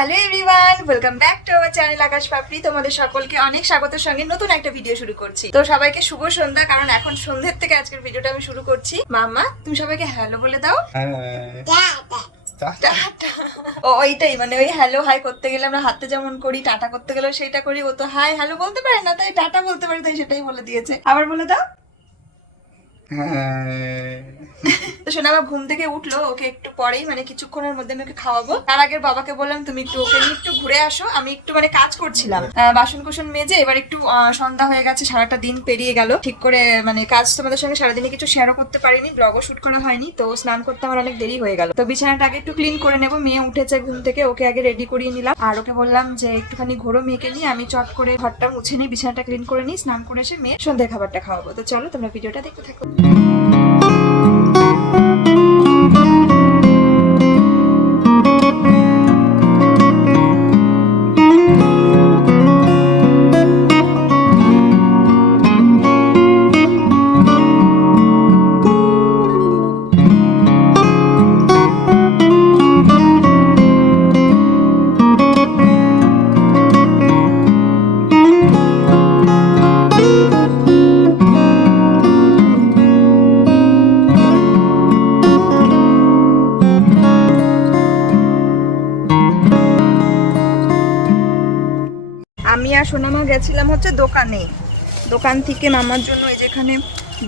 Hello everyone, welcome back to our channel Akash Papri. তোমাদের সকলকে অনেক স্বাগতের সঙ্গে নতুন একটা ভিডিও শুরু করছি। তো সবাইকে শুভ সন্ধ্যা, কারণ এখন সন্ধ্যের থেকে আজকের ভিডিওটা আমি শুরু করছি। মাম্মা, তুমি সবাইকে হ্যালো বলে দাও। ও ওইটাই, মানে ওই হ্যালো হাই করতে গেলে আমরা হাতে যেমন করি, টাটা করতে গেলেও সেইটা করি। ও তো হাই হ্যালো বলতে পারে না, তাই টাটা বলতে পারে, তাই সেটাই বলে দিয়েছে। আবার বলে দাও। তো শোনা বাবা ঘুম থেকে উঠলো, ওকে একটু পরেই মানে কিছুক্ষণের মধ্যে আমি ওকে খাওয়াবো। তার আগে বাবাকে বললাম তুমি একটু ওকে নিয়ে একটু ঘুরে আসো। আমি একটু মানে কাজ করছিলাম, বাসন কুসন মেজে, এবার একটু সন্ধ্যা হয়ে গেছে, সারাটা দিন পেরিয়ে গেল। ঠিক করে মানে কাজ তোমাদের সঙ্গে সারাদিনে কিছু শেয়ারও করতে পারিনি, ব্লগও শুট করা হয়নি। তো স্নান করতে আমার অনেক দেরি হয়ে গেল। তো বিছানাটা আগে একটু ক্লিন করে নেবো। মেয়ে উঠেছে ঘুম থেকে, ওকে আগে রেডি করিয়ে নিলাম। আর ওকে বললাম যে একটুখানি ঘোরো মেয়েকে নিয়ে, আমি চট করে ঘরটা মুছে নিই, বিছানাটা ক্লিন করে নিই, স্নান করে এসে মেয়ে সন্ধ্যের খাবারটা খাওয়াবো। তো চলো তোমরা ভিডিওটা দেখতে থাকো। আমি আর সোনামা গেছিলাম হচ্ছে দোকানে। দোকান থেকে মামার জন্য এই যেখানে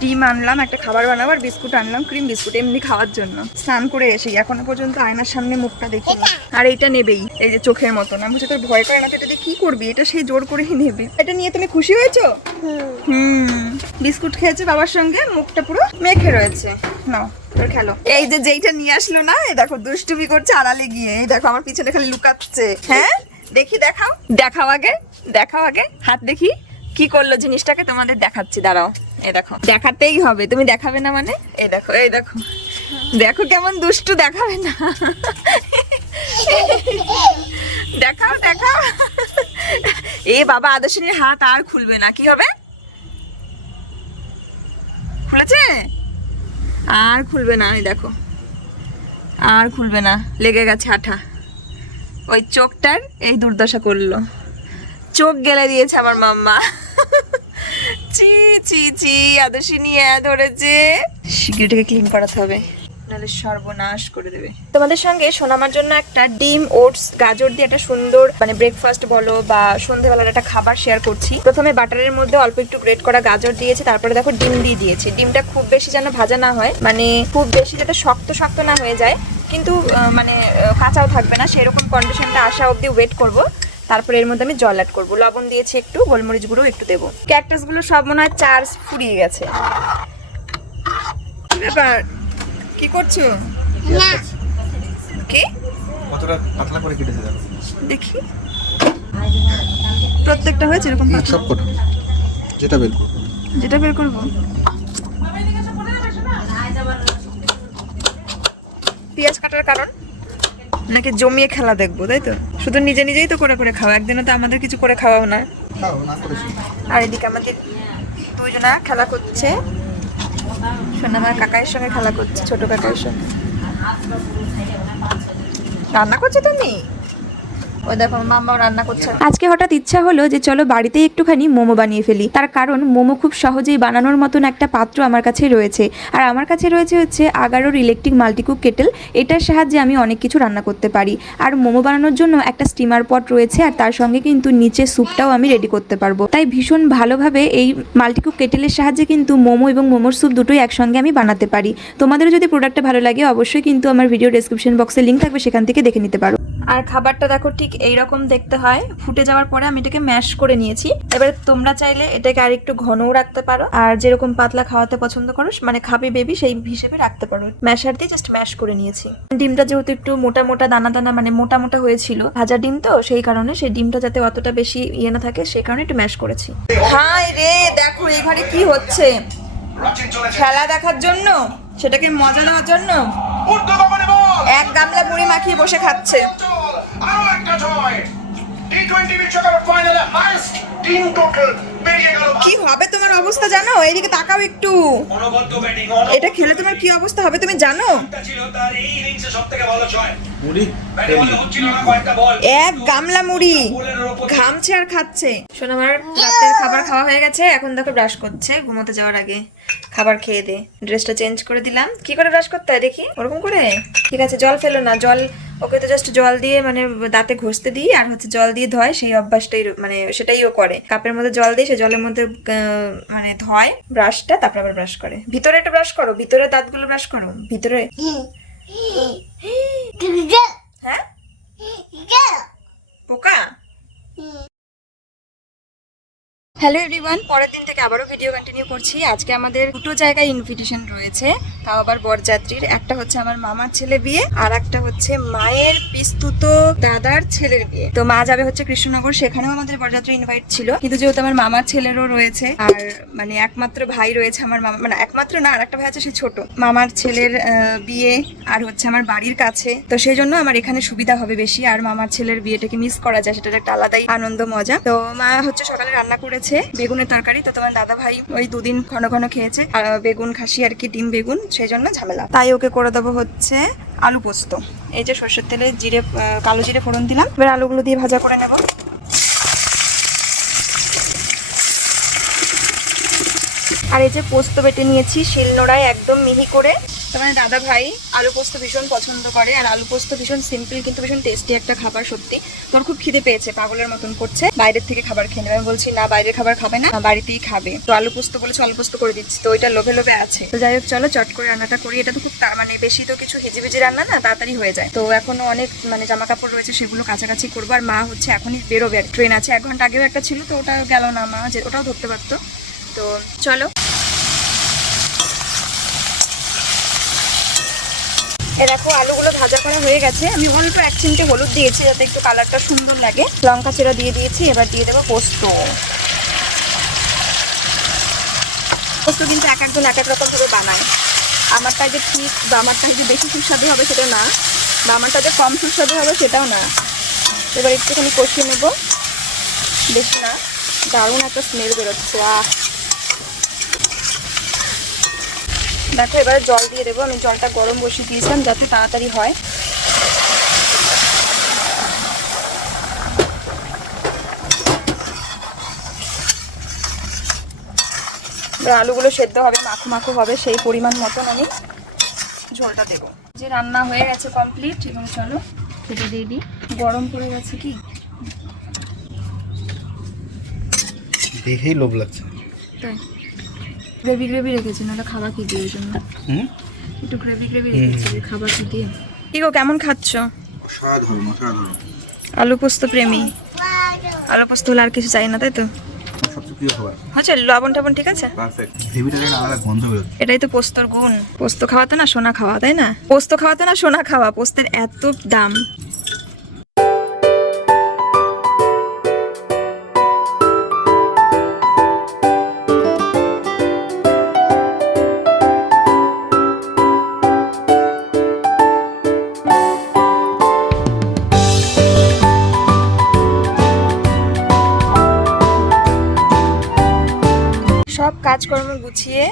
ডিম আনলাম, একটা খাবার বানাবো, আর বিস্কুট আনলাম, ক্রিম বিস্কুট এমনি খাওয়ার জন্য। স্নান করে এসে এখনো পর্যন্ত আয়নার সামনে মুখটা দেখিনি। আর এইটা নেবেই, এই যে চোখের মতন। আমি বলছি তোর ভয় করে না তো, এটা দিয়ে কি করবি? এটা সেই জোর করেই নেবে। এটা নিয়ে তুমি খুশি হয়েছো? বিস্কুট খেয়েছে বাবার সঙ্গে, মুখটা পুরো মেখে রয়েছে। নাও তোর খেলো। এই যে যেইটা নিয়ে আসলো না, এই দেখো দুষ্টুমি করছে আড়ালে গিয়ে। এই দেখো আমার পিছনে খালি লুকাচ্ছে। হ্যাঁ দেখি, দেখাও দেখাও আগে, দেখাও আগে হাত দেখি কি করলো জিনিসটাকে, তোমাদের দেখাচ্ছি, দাঁড়াও। এই দেখো, দেখাতেই হবে, তুমি দেখাবে না মানে? এই দেখো, এই দেখো, দেখো কেমন দুষ্টু, দেখাবে না? দেখাও দেখাও। এ বাবা, আদর্শনীর হাত আর খুলবে না। কি হবে? খুলেছে? আর খুলবে না। এই দেখো, আর খুলবে না, লেগে গেছে আঠা। ওই চোখটার এই দুর্দশা করলো, চোখ গেলে দিয়েছে আমার মাম্মা। চি চি চি, আদর্শিনী ধরেছে। শিগগিরটাকে ক্লিন করাতে হবে, নাহলে সর্বনাশ করে দেবে। তোমাদের সঙ্গে সোনামার জন্য একটা ডিম, ওটস, গাজর দিয়ে একটা সুন্দর মানে ব্রেকফাস্ট বলো বা সন্ধ্যেবেলার একটা খাবার শেয়ার করছি। প্রথমে বাটারের মধ্যে অল্প একটু গ্রেট করা গাজর দিয়েছি, তারপরে দেখো ডিম দিয়ে দিয়েছি। ডিমটা খুব বেশি যেন ভাজা না হয়, মানে খুব বেশি যাতে শক্ত শক্ত না হয়ে যায়, কিন্তু মানে কাঁচাও থাকবে না, সেরকম কন্ডিশনটা আসা অবধি ওয়েট করব। তারপরে এর মধ্যে আমি জল অ্যাড করবো, লবণ দিয়েছি একটু, গোলমরিচ গুঁড়ো একটু দেবো। ক্যাকটাস গুলো সব মনে হয় চার্জ ফুরিয়ে গেছে। কি ব্যাপার, কি করছো? কি কতটা পাতলা করে কেটেছে দেখো, দেখি প্রত্যেকটা হয়েছে এরকম পাতলা? সব কটা, যেটা বের করব, যেটা বের করবো। পেঁয়াজ কাটার কারণ নাকি জমিয়ে খেলা দেখবো, তাই তো? শুধু নিজে নিজেই তো করে করে খাওয়া, একদিনও তো আমাদের কিছু করে খাওয়াও না। খাও না করেছি। আর এদিকে আমাদের দুজনা খেলা করছে, সোনামার কাকাইয়ের সঙ্গে খেলা করছে, ছোট কাকাইয়ের সঙ্গে। রান্না করছো তুমি? ওই দেখো মাম্মাও রান্না করছে। আজকে হঠাৎ ইচ্ছা হলো যে চলো বাড়িতেই একটুখানি মোমো বানিয়ে ফেলি। তার কারণ মোমো খুব সহজেই বানানোর মতন একটা পাত্র আমার কাছে রয়েছে। আর আমার কাছে রয়েছে হচ্ছে আগারোর ইলেকট্রিক মাল্টিকুক কেটেল। এটার সাহায্যে আমি অনেক কিছু রান্না করতে পারি। আর মোমো বানানোর জন্য একটা স্টিমার পট রয়েছে, আর তার সঙ্গে কিন্তু নিচে স্যুপটাও আমি রেডি করতে পারবো। তাই ভীষণ ভালোভাবে এই মাল্টিকুক কেটেলের সাহায্যে কিন্তু মোমো এবং মোমোর স্যুপ দুটোই একসঙ্গে আমি বানাতে পারি। তোমাদেরও যদি প্রোডাক্টটা ভালো লাগে অবশ্যই কিন্তু আমার ভিডিও ডেসক্রিপশন বক্সে লিঙ্ক থাকবে, সেখান থেকে দেখে নিতে পারো। আর খাবারটা দেখো ঠিক এইরকম দেখতে হয়। ফুটে যাওয়ার পরে আমি এটাকে ম্যাশ করে নিয়েছি। এবারে তোমরা চাইলে এটাকে আর একটু ঘনও রাখতে পারো, আর যেরকম পাতলা খাওয়াতে পছন্দ করো, মানে খাবে বেবি, সেই হিসেবে রাখতে পারো। ম্যাশার দিয়ে জাস্ট ম্যাশ করে নিয়েছি। ডিমটা যেহেতু একটু মোটা মোটা দানা দানা মানে মোটা মোটা হয়েছিল, ভাজা ডিম তো, সেই কারণে সেই ডিমটা যাতে অতটা বেশি ইয়ে না থাকে, সেই কারণে একটু ম্যাশ করেছি। হাই রে, দেখো এই ঘরে কি হচ্ছে, খেলা দেখার জন্য, সেটাকে মজা নেওয়ার জন্য এক গামলা মুড়ি মাখিয়ে বসে খাচ্ছে। কি হবে তোমার অবস্থা জানো? এইদিকে তাকাও একটু, এটা খেলে তোমার কি অবস্থা হবে তুমি জানো? মুড়ি এক গামলা মুড়ি ঘামছে আর খাচ্ছে। শোন, আমার রাতের খাবার খাওয়া হয়ে গেছে, এখন দেখো ব্রাশ করছে ঘুমোতে যাওয়ার আগে। খাবার খেয়ে দে, ড্রেসটা চেঞ্জ করে দিলাম। কি করে ব্রাশ করতে হয় দেখি, ওরকম করে? ঠিক আছে, জল ফেলো না, জল ওকে তো জাস্ট জল দিয়ে মানে দাঁতে ঘষতে দিই আর হচ্ছে জল দিয়ে ধয়, সেই অভ্যাসটাই মানে সেটাই ও করে। কাপের মধ্যে জল দিই, সে জলের মধ্যে মানে ধয় ব্রাশটা, তারপর আবার ব্রাশ করে। ভিতরে একটা ব্রাশ করো, ভিতরে দাঁতগুলো ব্রাশ করো ভিতরে। হ্যাঁ পোকা। হ্যালো এভরিওয়ান, পরের দিন থেকে আবারও ভিডিও কন্টিনিউ করছি। আজকে আমাদের দুটো জায়গায় ইনভিটেশন রয়েছে, তাও আবার বরযাত্রীর। একটা হচ্ছে আমার মামার ছেলে বিয়ে, আর একটা হচ্ছে মায়ের পিস্তুত দাদার ছেলের বিয়ে। তো মা যাবে হচ্ছে কৃষ্ণনগর, সেখানেও আমাদের বরযাত্রী ইনভাইট ছিল, কিন্তু যেহেতু আমার মামার ছেলেরও রয়েছে আর মানে একমাত্র ভাই রয়েছে আমার মামা, মানে একমাত্র না, আর একটা ভাই আছে, সে ছোট। মামার ছেলের বিয়ে আর হচ্ছে আমার বাড়ির কাছে, তো সেই জন্য আমার এখানে সুবিধা হবে বেশি। আর মামার ছেলের বিয়েটাকে মিস করা যায়, সেটার একটা আলাদাই আনন্দ মজা। তো মা হচ্ছে সকালে রান্না করেছে বেগুনের তরকারি, তো তোমার দাদা ভাই ওই দুদিন ঘন ঘন খেয়েছে আর বেগুন খাসি আর কি, ডিম বেগুন, সেই জন্য ঝামেলা। তাই ওকে করে দেবো হচ্ছে আলু পোস্ত। এই যে সর্ষের তেলে জিরে, কালো জিরে ফোড়ন দিলাম, এবার আলুগুলো দিয়ে ভাজা করে নেব। আর এই যে পোস্ত বেটে নিয়েছি শিলনোড়ায় একদম মিহি করে। তোমার দাদা ভাই আলু পোস্ত ভীষণ পছন্দ করে, আর আলু পোস্ত ভীষণ সিম্পল কিন্তু ভীষণ টেস্টি একটা খাবার। সত্যি তোর খুব খিদে পেয়েছে, পাগলের মতন করছে, বাইরের থেকে খাবার খেয়ে নেবে। আমি বলছি না, বাইরের খাবার খাবে না, বাড়িতেই খাবে। তো আলু পোস্ত বলেছে, আলু পোস্ত করে দিচ্ছি, তো ওইটা লোভে লোভে আছে। তো যাই হোক, চলো চট করে রান্নাটা করি। এটা তো খুব মানে বেশি তো কিছু হিজিবিজি রান্না না, তাড়াতাড়ি হয়ে যায়। তো এখনো অনেক মানে জামা কাপড় রয়েছে, সেগুলো কাছাকাছি করবো। আর মা হচ্ছে এখনই বেরোবে, ট্রেন আছে 1 ঘন্টা আগেও একটা ছিল, তো ওটা গেল না, মা যে ওটাও ধরতে পারতো। তো চলো, এ দেখো আলুগুলো ভাজা করা হয়ে গেছে। আমি অল্প 1 চিমটে হলুদ দিয়েছি যাতে একটু কালারটা সুন্দর লাগে। লঙ্কা চেরা দিয়ে দিয়েছি, এবার দিয়ে দেবো পোস্ত। পোস্ত কিন্তু এক একজন এক এক রকম ভাবে বানায়। আমারটা যে ঠিক বা আমারটা যে বেশি সুস্বাদু হবে সেটা না, বা আমারটা যে কম সুস্বাদু হবে সেটাও না। এবার একটুখানি কষিয়ে নেব, বেশি না। দারুণ একটা স্মেল বেরোচ্ছে। দেখো এবারে জল দিয়ে দেবো। আমি জলটা গরম বসিয়ে দিয়েছিলাম যাতে তাড়াতাড়ি হয়। এবার আলুগুলো সেদ্ধ হবে, মাখো মাখো হবে, সেই পরিমাণ মতন আমি ঝোলটা দেবো। যে রান্না হয়ে গেছে কমপ্লিট, এবং চলো খেতে দিয়ে দিই। গরম পড়ে গেছে কি দেখেই লোভ লাগছে। তাই গ্রেভি গ্রেভি রেখেছি, নাহলে খাবার কি দিয়ে? ওই জন্য একটু গ্রেভি গ্রেভি রেখেছি, খাবার কি দিয়ে। কি গো, কেমন খাচ্ছ? অসাধারণ অসাধারণ। আলু পোস্ত প্রেমী, আলু পোস্ত হলে আর কিছু চাই না, তাই তো? সবচেয়ে প্রিয় খাবার। আচ্ছা, লবণ টবণ ঠিক আছে, পারফেক্ট। গ্রেভিটা যেন আলাদা গন্ধ বেরোচ্ছে। এটাই তো পোস্তর গুণ। পোস্ত খাওয়াতে না সোনা খাওয়া, তাই না? পোস্ত খাওয়াতে না সোনা খাওয়া, পোস্তের এত দাম। সব কাজকর্ম গুছিয়ে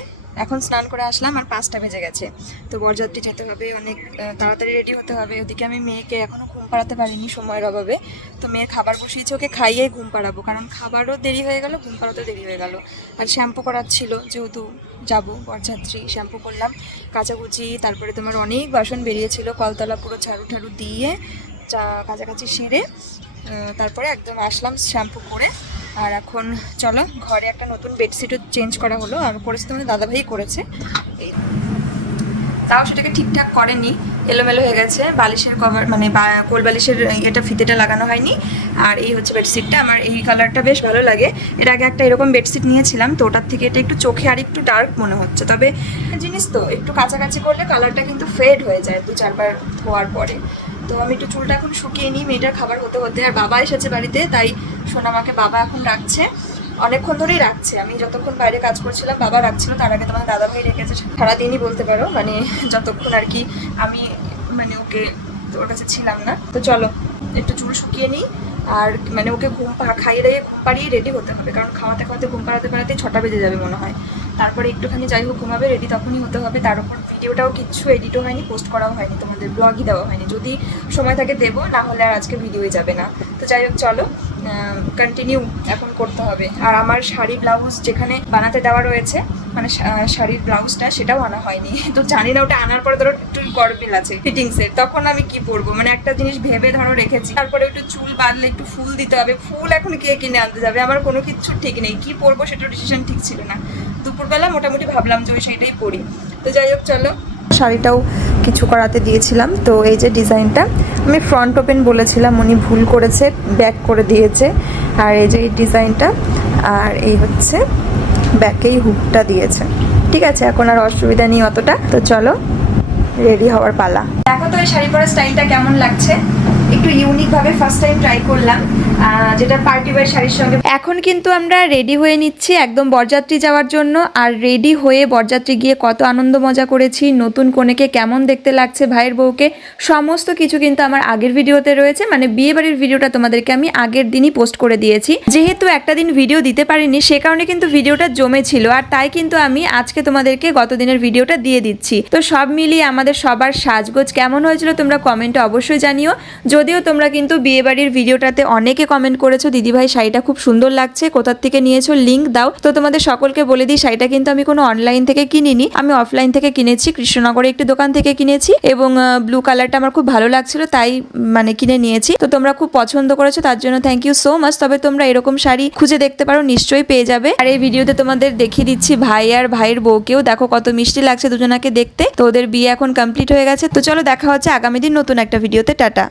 এখন স্নান করে আসলাম, আর 5টা বেজে গেছে। তো বরযাত্রী যেতে হবে, অনেক তাড়াতাড়ি রেডি হতে হবে। ওদিকে আমি মেয়েকে এখনও ঘুম পাড়াতে পারিনি সময়ের অভাবে। তো মেয়ের খাবার বসিয়েছি, ওকে খাইয়েই ঘুম পাড়াবো, কারণ খাবারও দেরি হয়ে গেল, ঘুম পাড়াতেও দেরি হয়ে গেল। আর শ্যাম্পু করার ছিল, যেহেতু যাবো বরযাত্রী, শ্যাম্পু করলাম, কাচাকুচি, তারপরে তোমার অনেক বাসন বেরিয়েছিল, কলতলা পুরো ঝাড়ু ঠাড়ু দিয়ে কাছাকাছি সেরে তারপরে একদম আসলাম শ্যাম্পু করে। আর এখন চলো, ঘরে একটা নতুন বেডশিটও চেঞ্জ করা হলো, আর করেছে তোমাদের দাদাভাই করেছে। তাও সেটাকে ঠিকঠাক করেনি, এলোমেলো হয়ে গেছে। বালিশের কভার মানে কোল বালিশের এটা ফিতেটা লাগানো হয়নি। আর এই হচ্ছে বেডশিটটা, আমার এই কালারটা বেশ ভালো লাগে। এর আগে একটা এরকম বেডশিট নিয়েছিলাম, তো ওটার থেকে এটা একটু চোখে আর একটু ডার্ক মনে হচ্ছে। তবে জিনিস তো একটু কাছাকাছি করলে কালারটা কিন্তু ফেড হয়ে যায় 2-4 বার ধোয়ার পরে। তো আমি একটু চুলটা এখন শুকিয়ে নিই, মেয়েটার খাবার হতে হতে। আর বাবা এসেছে বাড়িতে, তাই সোনামাকে বাবা এখন রাখছে, অনেকক্ষণ ধরেই রাখছে। আমি যতক্ষণ বাইরে কাজ করছিলাম বাবা রাখছিল, তার আগে তোমার দাদাভাই রেখেছে সারাদিনই বলতে পারো, মানে যতক্ষণ আর কি আমি মানে ওর কাছে ছিলাম না। তো চলো একটু চুল শুকিয়ে নিই, আর মানে ওকে খাইয়ে দিয়ে ঘুম পাড়িয়ে রেডি হতে হবে, কারণ খাওয়াতে খাওয়াতে ঘুম পাড়াতে 6টা বেজে যাবে মনে হয়। তারপরে একটুখানি যাই হোক ঘুমাবে, রেডি তখনই হতে হবে। তার উপর ভিডিওটাও কিচ্ছু এডিটও হয়নি, পোস্ট করাও হয়নি, তোমাদের ব্লগই দেওয়া হয়নি। যদি সময় থাকে দেবো, না হলে আর আজকে ভিডিওই যাবে না। তো যাই হোক চলো কন্টিনিউ এখন করতে হবে। আর আমার শাড়ি ব্লাউজ যেখানে বানাতে দেওয়া রয়েছে, মানে শাড়ির ব্লাউজটা, সেটাও আনা হয়নি। তো জানি না ওটা আনার পরে ধরো একটু গরমিল আছে ফিটিংসের, তখন আমি কি পরবো, মানে একটা জিনিস ভেবে ধরো রেখেছি। তারপরে একটু চুল বাঁধলে একটু ফুল দিতে হবে, ফুল এখন কে কিনে আনতে যাবে, আমার কোনো কিছু ঠিক নেই, কি পরবো সেটার ডিসিশন ঠিক ছিল না। দুপুরবেলা মোটামুটি ভাবলাম যে ওই শাড়িটাই পরি। তো যাই হোক চলো, শাড়িটাও কিছু করাতে দিয়েছিলাম। তো এই যে ডিজাইনটা, আমি ফ্রন্ট ওপেন বলেছিলাম, উনি ভুল করেছে, ব্যাক করে দিয়েছে। আর এই যে এই ডিজাইনটা, আর এই হচ্ছে ব্যাকেই হুকটা দিয়েছে। ঠিক আছে, এখন আর অসুবিধা নেই অতটা। তো চলো রেডি হওয়ার পালা। দেখো তো এই শাড়ি পরা স্টাইলটা কেমন লাগছে, একটু ইউনিকভাবে ফার্স্ট টাইম ট্রাই করলাম, যেটা পার্টি ওয়্যার শাড়ির সঙ্গে। এখন কিন্তু আমরা রেডি হয়ে নিচ্ছি একদম বরযাত্রী যাওয়ার জন্য। আর রেডি হয়ে বরযাত্রী গিয়ে কত আনন্দ মজা করেছি, নতুন কনেকে কেমন দেখতে লাগছে, ভাইয়ের বউকে, সমস্ত কিছু কিন্তু আমার আগের ভিডিওতে রয়েছে। মানে বিয়ে বাড়ির ভিডিওটা তোমাদেরকে আমি আগের দিনই পোস্ট করে দিয়েছি। যেহেতু একটা দিন ভিডিও দিতে পারিনি, সে কারণে কিন্তু ভিডিওটা জমেছিল, আর তাই কিন্তু আমি আজকে তোমাদেরকে গত দিনের ভিডিওটা দিয়ে দিচ্ছি। তো সব মিলিয়ে আমাদের সবার সাজগোজ কেমন হয়েছিল তোমরা কমেন্টে অবশ্যই জানিও। যদিও তোমরা কিন্তু বিয়েবাড়ির ভিডিওটাতে অনেকে কমেন্ট করেছো দিদিভাই শাড়িটা খুব সুন্দর লাগছে, কোথা থেকে নিয়েছো লিংক দাও। তো তোমাদের সকলকে বলে দিই, শাড়িটা কিন্তু আমি কোনো অনলাইন থেকে কিনিনি, আমি অফলাইন থেকে কিনেছি, কৃষ্ণনগরে একটি দোকান থেকে কিনেছি। এবং ব্লু কালারটা আমার খুব ভালো লাগছিল, তাই মানে কিনে নিয়েছি। তো তোমরা খুব পছন্দ করেছো, তার জন্য থ্যাংক ইউ সো মাচ। তবে তোমরা এরকম শাড়ি খুঁজে দেখতে পারো, নিশ্চয়ই পেয়ে যাবে। আর এই ভিডিওতে তোমাদের দেখিয়ে দিচ্ছি ভাই আর ভাইয়ের বউকেও, দেখো কত মিষ্টি লাগছে দুজনাকে দেখতে। তো ওদের বিয়ে এখন কমপ্লিট হয়ে গেছে। তো চলো দেখা হচ্ছে আগামী দিন নতুন একটা ভিডিওতে। টাটা।